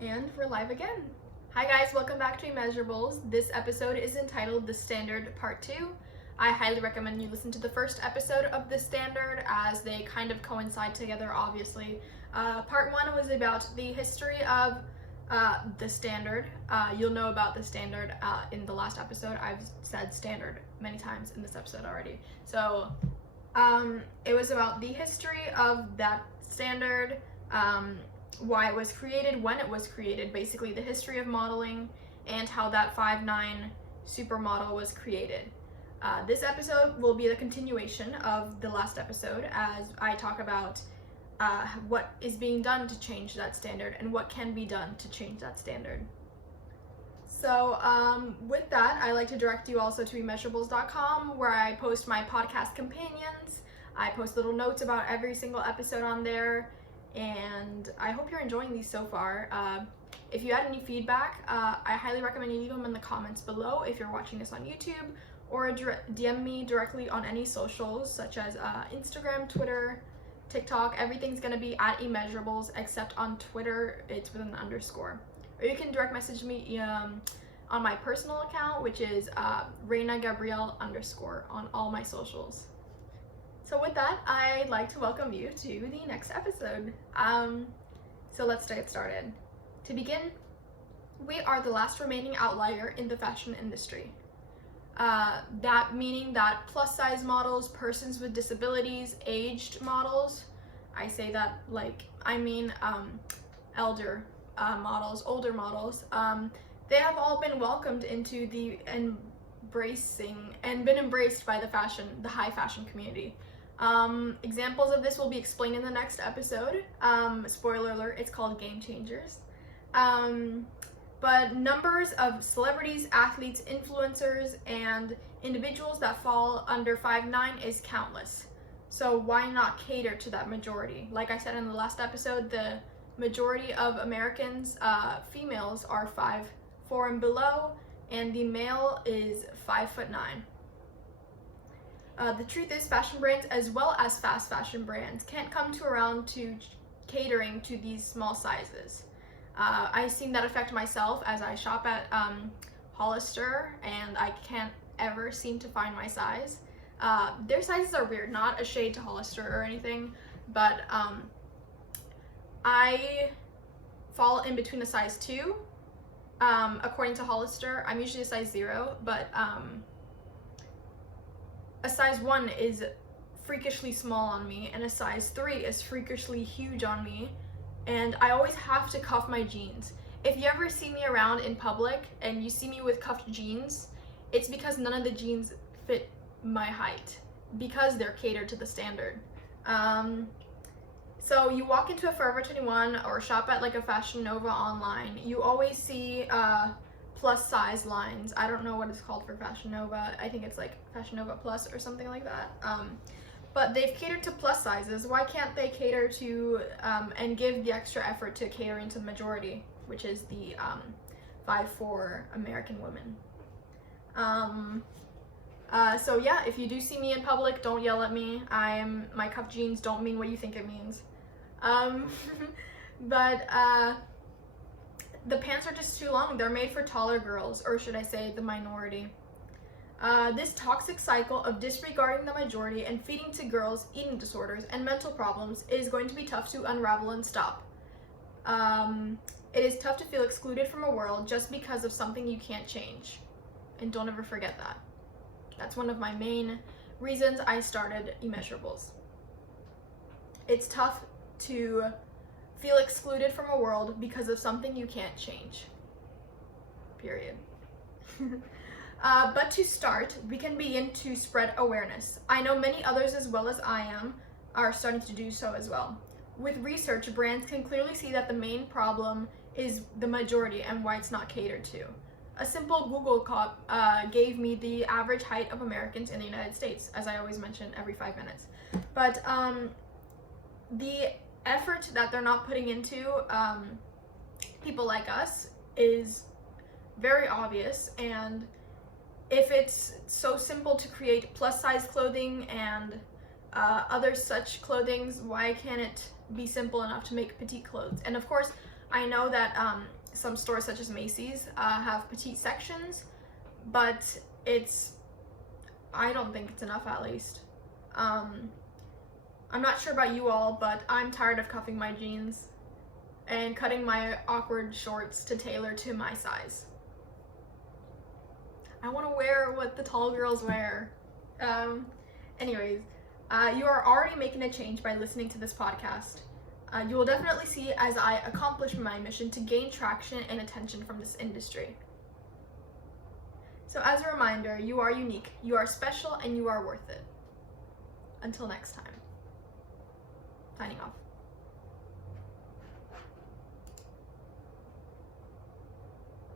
And we're live again. Hi guys, welcome back to Immeasurables. This episode is entitled The Standard Part 2. I highly recommend you listen to the first episode of The Standard as they kind of coincide together, obviously. Part 1 was about the history of the Standard. You'll know about the Standard in the last episode. I've said Standard many times in this episode already. So it was about the history of that Standard, why it was created, when it was created, basically the history of modeling, and how that 5'9" supermodel was created. This episode will be the continuation of the last episode as I talk about what is being done to change that standard and what can be done to change that standard. So with that, I like to direct you also to Immeasurables.com, where I post my podcast companions. I post little notes about every single episode on there, and I hope you're enjoying these so far. If you had any feedback, I highly recommend you leave them in the comments below if you're watching this on YouTube, or DM me directly on any socials such as Instagram, Twitter, TikTok. Everything's gonna be at Immeasurables, except on Twitter it's with an underscore. Or you can direct message me on my personal account, which is Reina Gabrielle _ on all my socials. So with that, I'd like to welcome you to the next episode. So let's get started. To begin, we are the last remaining outlier in the fashion industry. That meaning that plus size models, persons with disabilities, aged models, I say that like, I mean elder models, older models, they have all been welcomed into the embracing and been embraced by the high fashion community. Examples of this will be explained in the next episode. Spoiler alert, it's called Game Changers. But numbers of celebrities, athletes, influencers, and individuals that fall under 5'9" is countless. So why not cater to that majority? Like I said in the last episode, the majority of Americans, females, are 5'4" and below, and the male is 5'9". The truth is, fashion brands as well as fast fashion brands can't come around to catering to these small sizes. I've seen that affect myself as I shop at Hollister, and I can't ever seem to find my size. Their sizes are weird, not a shade to Hollister or anything, but I fall in between a size 2. According to Hollister, I'm usually a size 0, but a size 1 is freakishly small on me, and a size 3 is freakishly huge on me, and I always have to cuff my jeans. If you ever see me around in public and you see me with cuffed jeans, it's because none of the jeans fit my height, because they're catered to the standard. So you walk into a Forever 21 or shop at like a Fashion Nova online, you always see plus size lines. I don't know what it's called for Fashion Nova. I think it's like Fashion Nova Plus or something like that. But they've catered to plus sizes. Why can't they cater to and give the extra effort to catering to the majority, which is the 5'4" American women? So yeah, if you do see me in public, don't yell at me. My cuff jeans don't mean what you think it means. But the pants are just too long. They're made for taller girls, or should I say the minority. This toxic cycle of disregarding the majority and feeding to girls eating disorders and mental problems is going to be tough to unravel and stop. It is tough to feel excluded from a world just because of something you can't change. And don't ever forget that. That's one of my main reasons I started Immeasurables. It's tough to feel excluded from a world because of something you can't change. Period. But to start, we can begin to spread awareness. I know many others as well as I am are starting to do so as well. With research, brands can clearly see that the main problem is the majority and why it's not catered to. A simple Google gave me the average height of Americans in the United States, as I always mention every 5 minutes. But the effort that they're not putting into people like us is very obvious, and if it's so simple to create plus size clothing and other such clothings, why can't it be simple enough to make petite clothes? And of course, I know that some stores such as Macy's have petite sections, but I don't think it's enough, at least. I'm not sure about you all, but I'm tired of cuffing my jeans and cutting my awkward shorts to tailor to my size. I want to wear what the tall girls wear. Anyways, you are already making a change by listening to this podcast. You will definitely see as I accomplish my mission to gain traction and attention from this industry. So as a reminder, you are unique, you are special, and you are worth it. Until next time. Signing off.